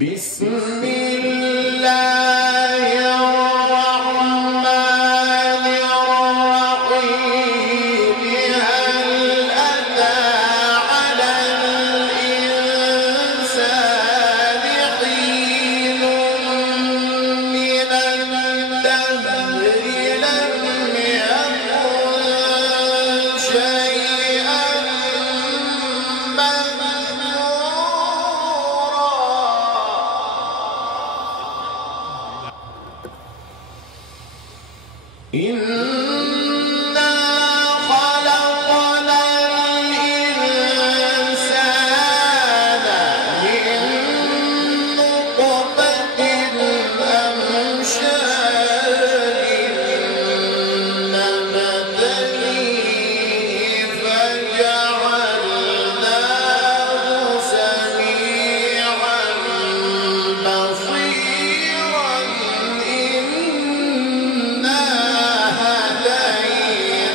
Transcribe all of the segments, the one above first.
بسم الله الرحمن الرحيم هل أتى على الإنسان حين من الدهر لم يكن شيئا إنا خلقنا الإنسان من نطفة أمشاج نبتليه فجعلناه سميعا بصيرا إنا هديناه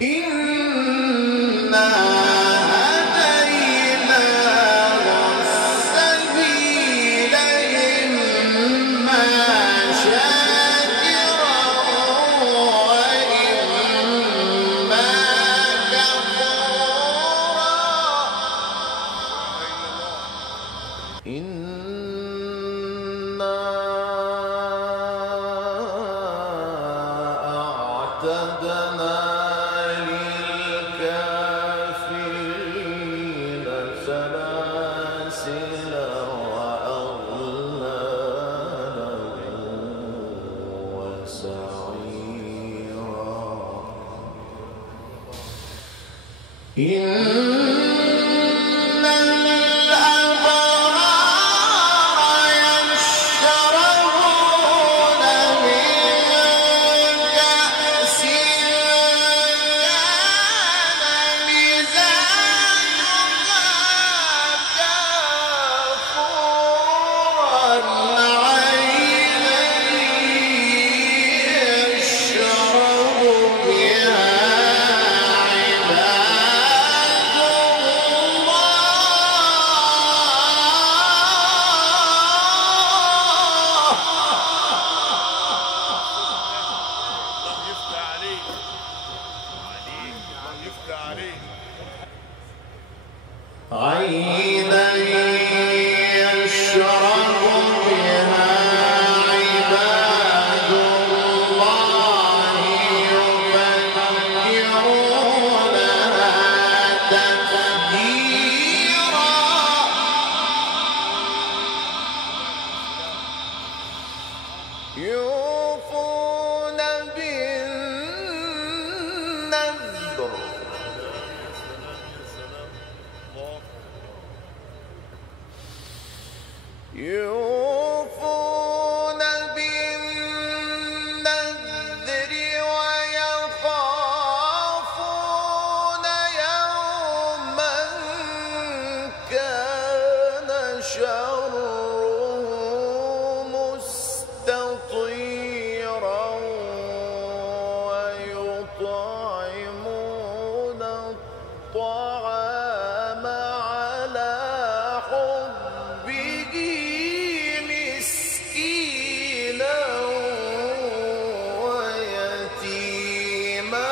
السبيل إنا هديناه السبيل إما شاكرا وإما كفورا إنا أعتدنا للكافرين سلاسل وأغلالا وسعيرا إن الأبرار يشربون من كأس كان مزاجها كافورا عينا يشرب بها عباد الله يفتح عليك الله يفتح عليك عينا يشرب بها عباد الله يفجرونها تفجيرا يوفون بالنذر يوفون بالنذر ويخافون يوما كان شره مستطيرا ويطعمون الطعام على حبه مسكينا ويتيما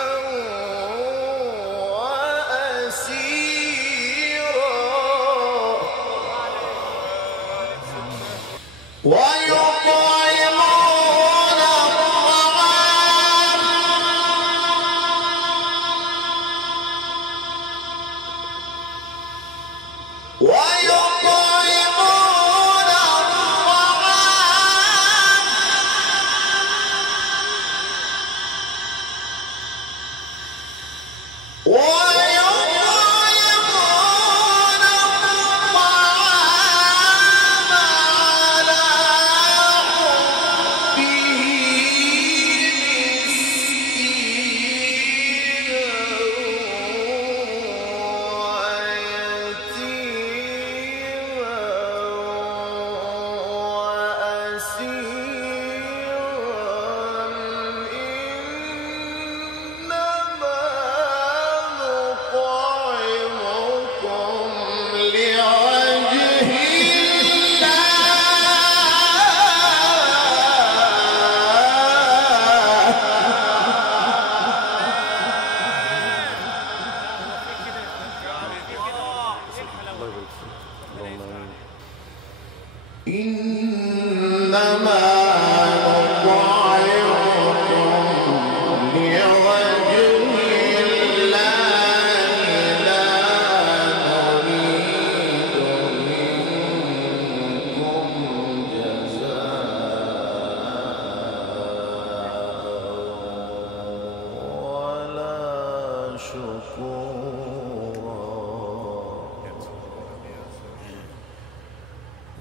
وأسيرا ويطعمون الطعام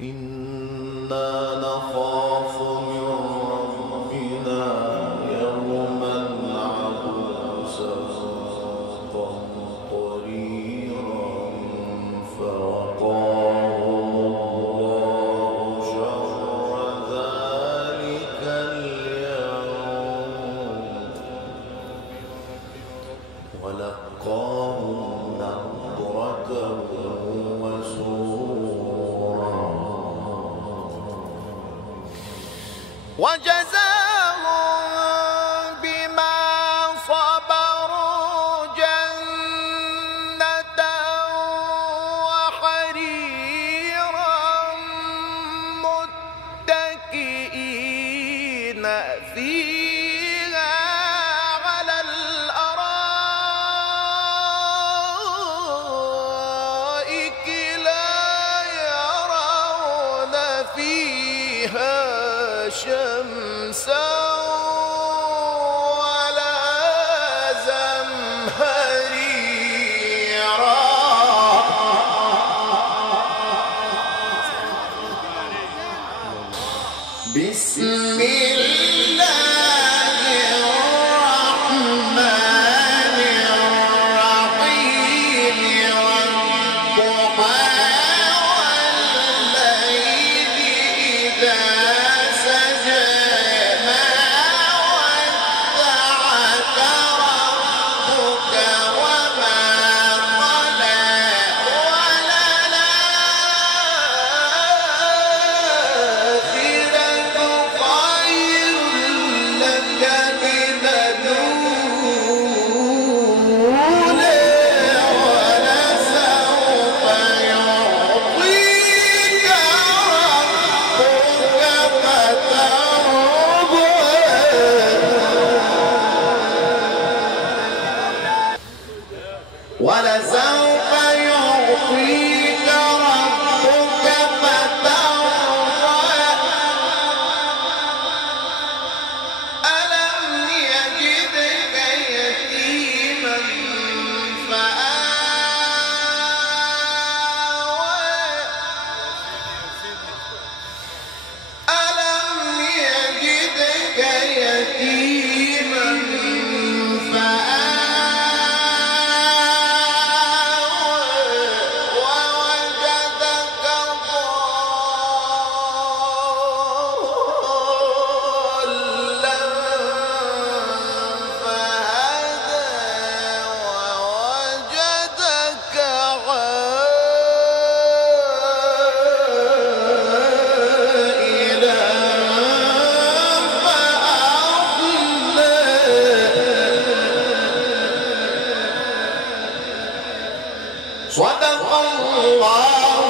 إنا نخاف من ربنا يوما عبوسا قمطريرا فوقاهم الله شر ذلك اليوم ولقاهم نضرة وسرورا وجزاهم بما صبروا جنة وحريرا متكئين فيها على الأرائك لا يرون فيها شمسا ولا زمهريرا بسم الله الرحمن الرحيم والضحى والليل إذا سجى ما ودعك ربك وما قلى وللآخرة خير لك من الأولى ولسوف يعطيك ربك فترضى ولسوف يعطيك ربك فترضى ألم يجدك يتيما فآوى ألم يجدك يتيما فآوى ووجدك ضالا فهدى ووجدك عائلا فأغنى صدق الله